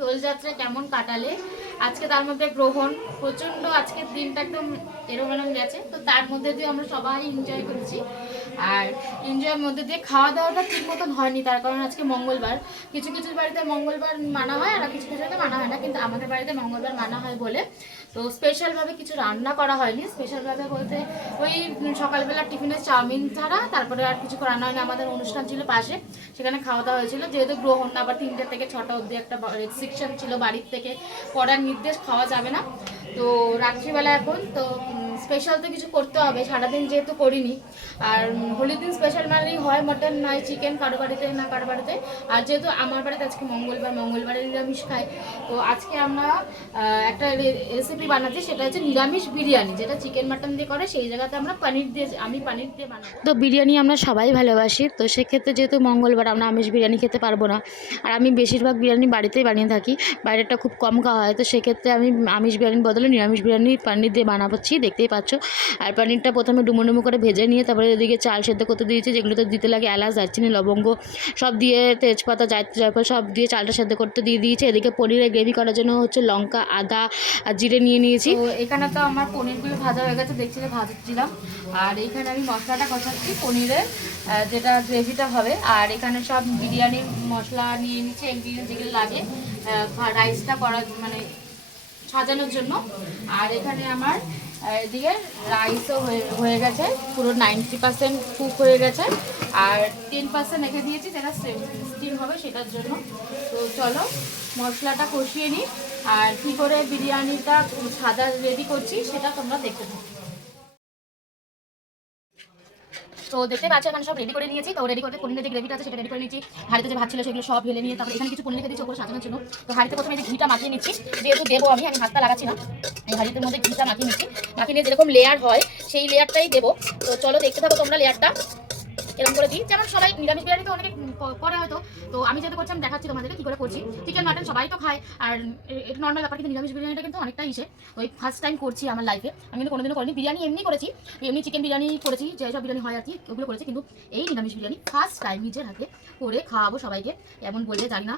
দোলযাত্রা কেমন কাটালে? আজকে তার মধ্যে গ্রহণ প্রচন্ড, আজকের দিনটা একদম এরকম গেছে, তো তার মধ্যে দিয়ে আমরা সবাই এনজয় করছি। আর এনজয়ের মধ্যে দিয়ে খাওয়া দাওয়াটা ঠিক মতন হয়নি, তার কারণ আজকে মঙ্গলবার। কিছু কিছু বাড়িতে মঙ্গলবার মানা হয় আর কিছু কিছু বাড়িতে মানা হয় না, কিন্তু আমাদের বাড়িতে মঙ্গলবার মানা হয় বলে তো স্পেশালভাবে কিছু রান্না করা হয়নি। স্পেশালভাবে বলতে ওই সকালবেলা টিফিনের চাউমিন ছাড়া তারপরে আর কিছু রান্না হয়নি। আমাদের অনুষ্ঠান ছিল পাশে, সেখানে খাওয়া দাওয়া হয়েছিল। যেহেতু গ্রহণ আবার 3টে থেকে 6টা অবধি একটা রেস্ট্রিকশন ছিল, বাড়ির থেকে পড়ার নির্দেশ, খাওয়া যাবে না। তো রাত্রিবেলা এখন তো স্পেশাল তো কিছু করতে হবে, সারাদিন যেহেতু করিনি। আর হোলির দিন স্পেশাল মানেই হয় মটন নয় চিকেন, কারো বাড়িতে না কারো বাড়িতে। আর যেহেতু আমার বাড়িতে আজকে মঙ্গলবারে নিরামিষ খাই, তো আজকে আমরা একটা রেসিপি বানাচ্ছি, সেটা হচ্ছে নিরামিষ বিরিয়ানি, যেটা চিকেন মাটন দিয়ে করে, সেই জায়গাতে আমরা আমি পানির দিয়ে বানাবো। তো বিরিয়ানি আমরা সবাই ভালোবাসি, তো সেক্ষেত্রে যেহেতু মঙ্গলবার আমরা আমিষ বিরিয়ানি খেতে পারবো না। আর আমি বেশিরভাগ বিরিয়ানি বাড়িতেই বানিয়ে থাকি, বাইরেটা খুব কম খাওয়া হয়, তো সেক্ষেত্রে আমি আমিষ বিরিয়ানির বদলে নিরামিষ বিরিয়ানি পানির দিয়ে বানাচ্ছি, দেখতেই পাচ্ছ। আর পানিরটা প্রথমে ডুমো করে ভেজে নিয়ে তারপরে এদিকে চাল সেদ্ধ করতে দিয়েছি, যেগুলোতে দিতে লাগে এলাচ, দারচিনি, লবঙ্গ সব দিয়ে, তেজপাতা, জায়ফল সব দিয়ে চালটা সেদ্ধ করতে দিয়ে দিয়েছি। এদিকে পনিরের গ্রেভি করার জন্য হচ্ছে লঙ্কা, আদা আর জিরে নিয়ে নিয়েছি। তো এখানে তো আমার পনিরগুলো ভাজা হয়ে গেছে, দেখছিলে ভাজছিলাম। আর এখানে আমি মশলাটা কষাচ্ছি পনিরের, যেটা গ্রেভিটা হবে। আর এখানে সব বিরিয়ানির মশলা নিয়ে নিচ্ছি, ইনগ্রিডিয়েন্টস যেগুলো লাগে রাইসটা করার মানে সাজানোর জন্য। আর এখানে আমার এদিকে রাইসও হয়ে গেছে, পুরো 90% কুক হয়ে গেছে। আর 10% রেখে দিয়েছি, যেটা স্টিম হবে সেটার জন্য। তো চলো মশলাটা কষিয়ে নিই, আর কী করে বিরিয়ানিটা সাজা রেডি করছি সেটা তোমরা দেখতে থাকো। তো দেখতে পাচ্ছ এখানে সব রেডি করে নিয়েছি। তো রেডি করতে পনিরের যে গ্রেভিটা আছে সেটা রেডি করে নিয়েছি। হাঁড়িতে যে ভাত ছিল সেগুলো সব ঢেলে নিয়ে তারপরে এখানে কিছু পনির রেখে দিয়েছি ওপরে সাজানোর জন্য। তো হাঁড়িতে প্রথমে যে ঘিটা মাখিয়ে নিচ্ছি, যেহেতু দেবো আমি হাতটা লাগাচ্ছি না, এই হাঁড়িতে মধ্যে ঘিটা মাখিয়ে নিচ্ছি। মাখিয়ে নিয়ে যেরকম লেয়ার হয় সেই লেয়ারটাই দেবো। তো চলো দেখতে থাকো তোমরা লেয়ারটা এরকম করে দিই, যেমন সবাই নিরামিষ বিরিয়ানি তো অনেকে করে হয়তো। তো আমি যেহেতু করছি আমি দেখাচ্ছি তোমাদেরকে কী করে করছি। চিকেন মাটন সবাই তো খায়, আর এটা নর্মাল ব্যাপার, কিন্তু নিরামিষ বিরিয়ানিটা কিন্তু অনেকটা ইসে। ওই ফার্স্ট টাইম করছি আমার লাইফে, আমি কিন্তু কোনোদিনও করিনি। বিরিয়ানি এমনি করেছি, এমনি চিকেন বিরিয়ানি করেছি, যেসব বিরিয়ানি হয় আর কি ওগুলো করেছি, কিন্তু এই নিরামিষ বিরিয়ানি ফার্স্ট টাইম নিজের হাতে করে খাওয়াবো সবাইকে। এমন বললে জানি না,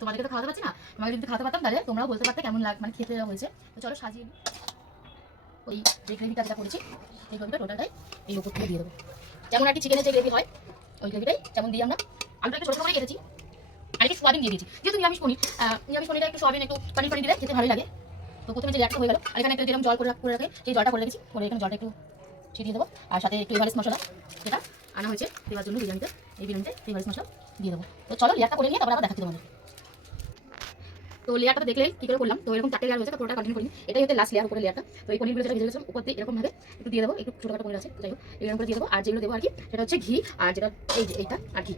তোমাদেরকে তো খাওয়াতে পারছি না, তোমাকে যদি খাওয়াতে পারতাম তাহলে তোমরাও বলতে পারতে কেমন মানে খেতে হয়েছে। তো চলো সাজিয়ে নিই। ওই যে গ্রেভিটা যেটা করেছি এই গ্রেভিটা টোটালটাই এই উপর থেকে দিয়ে দেবো, যেমন আর কি চিকেনের যে গ্রেভি হয় ওই গ্রেভিটাই যেমন দিই আমরা। আলুটা একটু ছোটো করে কেটেছি, আর একটু সোয়াবিন দিয়ে দিয়েছি, যেহেতু নিরামিষ পনিরটা একটু সোয়াবিন একটু পানি দিলে খেতে ভালোই লাগে। তো প্রথমে যে লেয়ারটা হয়ে গেল, আর এখানে একটা যেরকম জল করে রাখে সেই জলটা করে রেখেছি, করে এখানে জলটা একটু ছিটিয়ে দেবো। আর সাথে একটু এভারেস্ট মশলা যেটা আনা হয়েছে দেওয়ার জন্য বিরিয়ানিতে, এই বিরিয়ানিতে এভারেস্ট মশলা দিয়ে দেবো। তো চলো লেয়ারটা করে নিয়ে তারপর আবার দেখাচ্ছি তোমাদের। তো লেয়ারটা দেখলেই কী করে করলাম, তো এরকম 4টে লেয়ার হয়েছে, তো পুরোটা কন্টিনিউ করিনি, এটাই হচ্ছে লাস্ট লেয়ার উপরে লেয়ারটা। তো এই পনিরগুলো যেটা ভেজে গেছিলাম উপর দিয়ে এরকমভাবে একটু দিয়ে দেবো, একটু ছোটোখাটো পনির আছে যাই হোক এরকম করে দিয়ে দেবো। আর যেগুলো দেবো আর কি সেটা হচ্ছে ঘি, আর যেটা এই যে এইটা আর ঘি,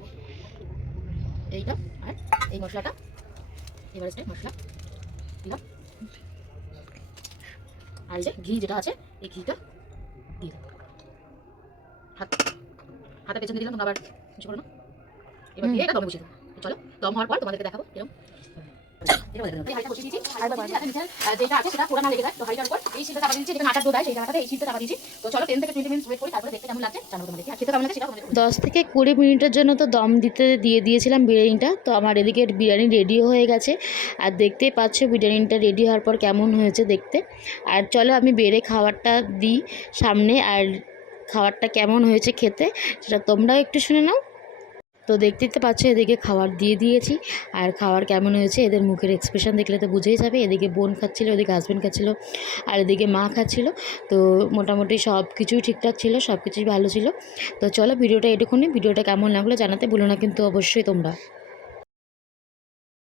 এইটা আর এই মশলাটা এভারেস্টের মশলা দিলাম। আর এই যে ঘি যেটা আছে এই ঘিটা দিয়ে দেবো, হাতে পেছনে দিলাম, তোমরা আবার কিছু করো না। এবার দিয়ে এটা দমে বসিয়ে দেবো। চলো দম হওয়ার পর তোমাদেরকে দেখাবো এরকম। যেটা আছে সেটা পুরো না লেগে যায়, তো হাঁড়িটার উপর এই শীতটা চাপা দিচ্ছি, যেখানে আটার দো দেয় সেই জায়গাটাতে এই শীতটা চাপা দিচ্ছি। তো চলো 10 থেকে 20 মিনিট ওয়েট করি, তারপরে দেখতে কেমন লাগছে জানাবো তোমাদেরকে, আর খেতে কেমন লাগছে সেটা তোমাদের 10 থেকে 20 মিনিটের জন্য তো দম দিতে দিয়ে দিয়েছিলাম বিরিয়ানিটা। তো আমার এদিকে বিরিয়ানি রেডিও হয়ে গেছে, আর দেখতেই পাচ্ছ বিরিয়ানিটা রেডি হওয়ার পর কেমন হয়েছে দেখতে। আর চলো আমি বেড়ে খাবারটা দিই সামনে, আর খাবারটা কেমন হয়েছে খেতে সেটা তোমরাও একটু শুনে নাও। তো দেখতেই তো পাচ্ছ এদিকে খাবার দিয়ে দিয়েছি, আর খাবার কেমন হয়েছে এদের মুখের এক্সপ্রেশন দেখলে তো বুঝেই যাবে। এদিকে বোন খাচ্ছিলো, এদিকে হাজব্যান্ড খাচ্ছিলো, আর এদিকে মা খাচ্ছিলো। তো মোটামুটি সব কিছুই ঠিকঠাক ছিল, সব কিছুই ভালো ছিল। তো চলো ভিডিওটা এটুকুনি, ভিডিওটা কেমন লাগলো জানাতে ভুলো না কিন্তু অবশ্যই তোমরা।